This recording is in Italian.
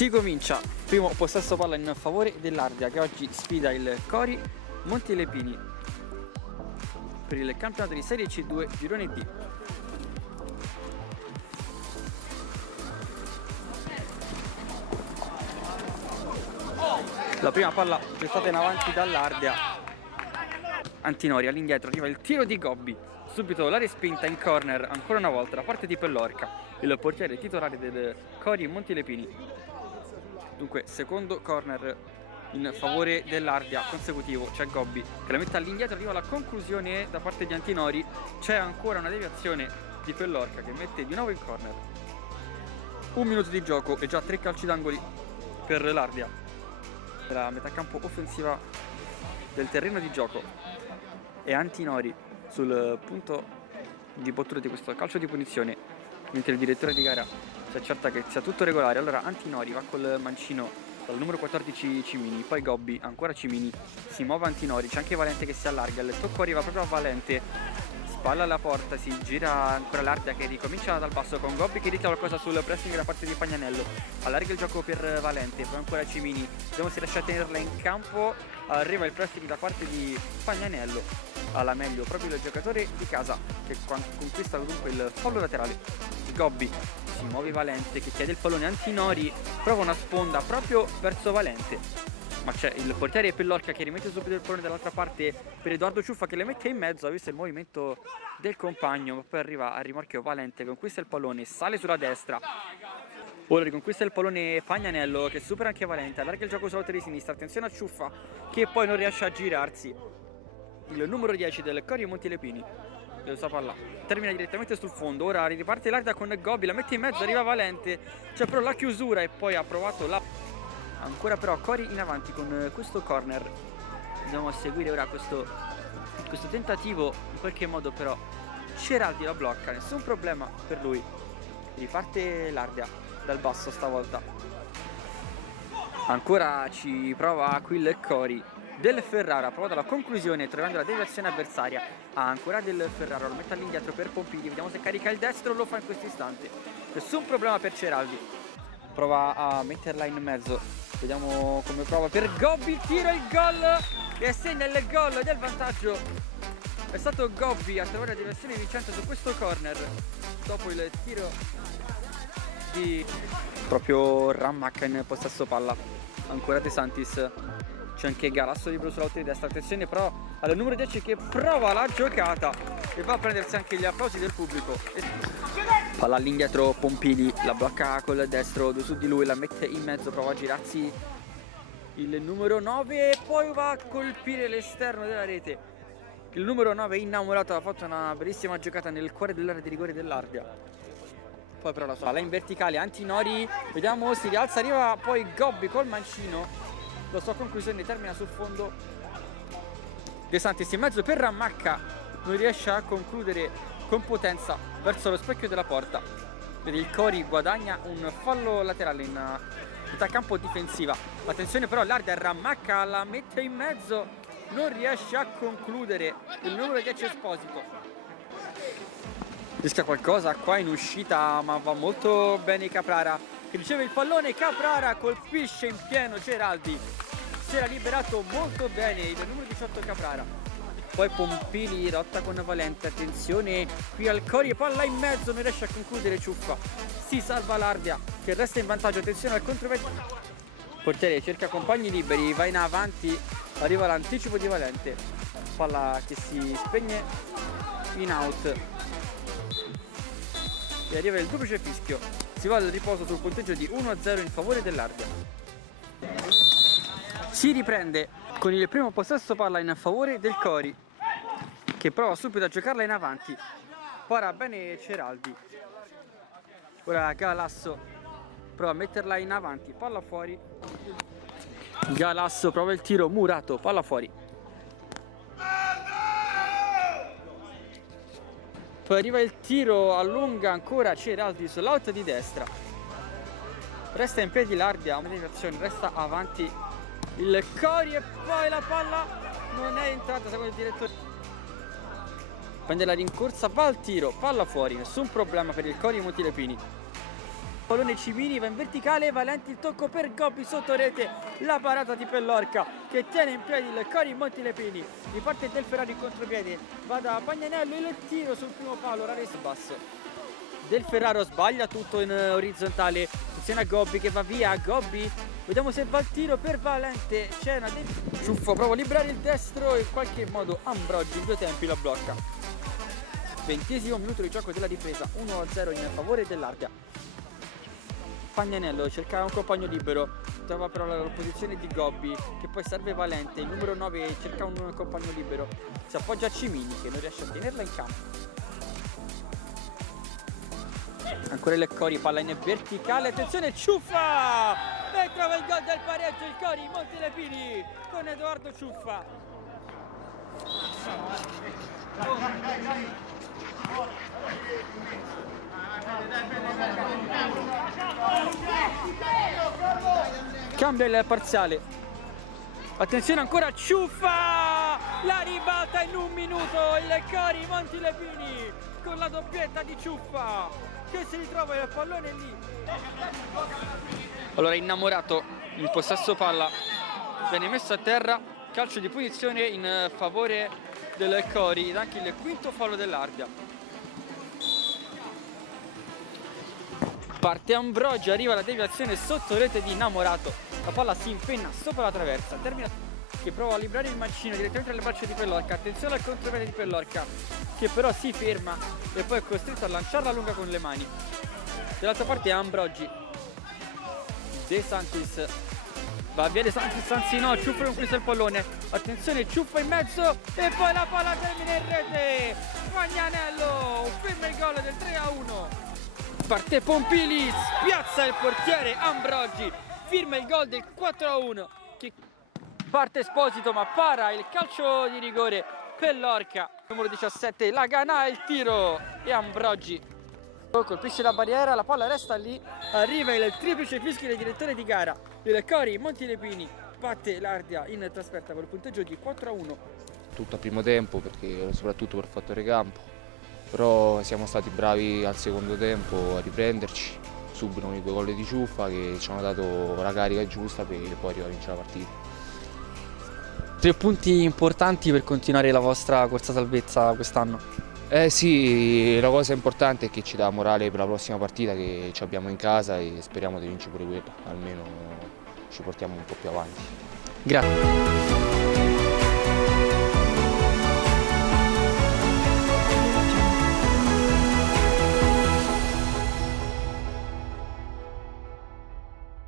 Si comincia, primo possesso palla in favore dell'Ardea che oggi sfida il Cori Montilepini per il campionato di Serie C2 Girone D. La prima palla prestata in avanti dall'Ardea. Antinori all'indietro, arriva il tiro di Gobbi, subito la respinta in corner ancora una volta da parte di Pellorca, il portiere titolare del Cori Montilepini. Dunque secondo corner in favore dell'Ardea consecutivo, c'è Gobbi che la mette all'indietro, arriva la conclusione da parte di Antinori, c'è ancora una deviazione di Pellorca che mette di nuovo in corner. 1 minuto di gioco e già 3 calci d'angoli per l'Ardea. La metà campo offensiva del terreno di gioco e Antinori sul punto di bottura di questo calcio di punizione, mentre il direttore di gara si accerta che sia tutto regolare. Allora Antinori va col mancino dal numero 14 Cimini, poi Gobbi, ancora Cimini, si muove Antinori, c'è anche Valente che si allarga, il tocco arriva proprio a Valente, spalla alla porta, si gira ancora l'Ardea che ricomincia dal basso con Gobbi che ritira qualcosa sul pressing da parte di Pagnanello, allarga il gioco per Valente, poi ancora Cimini, vediamo se riesce a tenerla in campo, arriva il pressing da parte di Pagnanello, alla meglio proprio il giocatore di casa che conquista comunque il fallo laterale. Gobbi, si muove Valente che chiede il pallone, Antinori prova una sponda proprio verso Valente, ma c'è il portiere Pellorca che rimette subito il pallone dall'altra parte per Edoardo Ciuffa che le mette in mezzo, ha visto il movimento del compagno, ma poi arriva a rimorchio Valente, conquista il pallone, sale sulla destra, ora riconquista il pallone Pagnanello che supera anche Valente, allarga il gioco sulla lato di sinistra, attenzione a Ciuffa che poi non riesce a girarsi, il numero 10 del Cori Montilepini della sua palla termina direttamente sul fondo, ora riparte l'Ardea con Gobbi, la mette in mezzo, arriva Valente, c'è però la chiusura e poi ha provato ancora però Cori in avanti con questo corner. Andiamo a seguire ora questo tentativo, in qualche modo però Ceraldi la blocca, nessun problema per lui, riparte l'Ardea dal basso stavolta, ancora ci prova qui il Cori. Del Ferrara, provato la conclusione trovando la deviazione avversaria, ancora Del Ferrara, lo mette all'indietro per Pompili, vediamo se carica il destro, lo fa in questo istante, nessun problema per Ceraldi, prova a metterla in mezzo, vediamo come prova per Gobbi, il tiro, il gol e segna il gol del vantaggio, è stato Gobbi a trovare la deviazione vincente su questo corner dopo il tiro di proprio Rammacca in possesso palla, ancora De Santis. C'è anche Galasso libero sulla di destra, attenzione però al numero 10 che prova la giocata e va a prendersi anche gli applausi del pubblico. Palla all'indietro, Pompili la blocca col destro, 2 su di lui, la mette in mezzo, prova a girarsi il numero 9 e poi va a colpire l'esterno della rete. Il numero 9 innamorato ha fatto una bellissima giocata nel cuore dell'area di rigore dell'Ardea. Poi però la sua palla in verticale, Antinori, vediamo si rialza, arriva poi Gobbi col mancino. La sua conclusione termina sul fondo, De Santis in mezzo per Rammacca, non riesce a concludere con potenza verso lo specchio della porta. Vede il Cori guadagna un fallo laterale in metà campo difensiva. Attenzione però l'Ardea, Rammacca la mette in mezzo, non riesce a concludere il numero 10 Esposito. Rischia qualcosa qua in uscita ma va molto bene Caprara che riceve il pallone, Caprara colpisce in pieno Ceraldi, si era liberato molto bene il numero 18 Caprara, poi Pompili lotta con Valente, attenzione qui al Cori, palla in mezzo, non riesce a concludere Ciuffa, si salva l'Ardea che resta in vantaggio, attenzione al contropiede, portiere cerca compagni liberi, va in avanti, arriva l'anticipo di Valente, palla che si spegne in out e arriva il duplice fischio, si va al riposo sul punteggio di 1-0 in favore dell'Ardea. Si riprende con il primo possesso palla in favore del Cori che prova subito a giocarla in avanti, para bene Ceraldi, ora Galasso prova a metterla in avanti, palla fuori, Galasso prova il tiro, murato, palla fuori, poi arriva il tiro a lunga ancora Ceraldi sull'out di destra, resta in piedi l'Ardea, resta avanti il Cori e poi la palla non è entrata secondo il direttore, prende la rincorsa, va al tiro, palla fuori, nessun problema per il Cori Montilepini. Pallone Cimini, va in verticale, Valenti il tocco per Gobbi sotto rete, la parata di Pellorca che tiene in piedi il Cori Montilepini, riparte Del Ferraro in contropiede, va da Pagnanello, il tiro sul primo palo, Rares basso. Del Ferraro sbaglia tutto in orizzontale, attenzione a Gobbi che va via, Gobbi, vediamo se va il tiro per Valente, c'è una Ciuffo, prova a liberare il destro e in qualche modo Ambroggi in due tempi la blocca. 20° minuto di gioco della ripresa, 1-0 in favore dell'Ardea. Pagnanello cercava un compagno libero, trova però la posizione di Gobbi che poi serve Valente, il numero 9 cerca un compagno libero, si appoggia a Cimini che non riesce a tenerla in campo. Ancora il Cori, palla in verticale, attenzione Ciuffa! E trova il gol del pareggio il Cori Montilepini con Edoardo Ciuffa. Cambia il parziale, attenzione ancora Ciuffa, la ribalta in un minuto il Cori Montilepini con la doppietta di Ciuffa che si ritrova il pallone lì. Allora Innamorato in possesso palla, viene messo a terra, calcio di punizione in favore del Cori ed anche il quinto fallo dell'Ardea. Parte Ambroggi, arriva la deviazione sotto rete di Innamorato, la palla si impenna sopra la traversa, termina che prova a librare il mancino direttamente alle braccia di Pellorca, attenzione al contropiede di Pellorca che però si ferma e poi è costretto a lanciarla lunga con le mani. Dall'altra parte Ambroggi, De Santis, va via De Santis, anzi no, Ciuffa conquista il pallone, attenzione Ciuffa in mezzo e poi la palla termina in rete, Pagnanello firma il gol del 3-1. Parte Pompili, spiazza il portiere Ambroggi, firma il gol del 4-1. Che parte Esposito ma para il calcio di rigore. Pellorca, numero 17, la gana il tiro e Ambroggi colpisce la barriera, la palla resta lì, arriva il triplice fischio del direttore di gara del Cori Montilepini, batte l'Ardea in trasferta con il punteggio di 4-1. Tutto a primo tempo, perché soprattutto per fattore campo, però siamo stati bravi al secondo tempo a riprenderci, subito i due gol di Ciuffa che ci hanno dato la carica giusta per poi arrivare a vincere la partita. 3 punti importanti per continuare la vostra corsa salvezza quest'anno. Sì, la cosa importante è che ci dà morale per la prossima partita che ci abbiamo in casa e speriamo di vincere pure quella, almeno ci portiamo un po' più avanti. Grazie.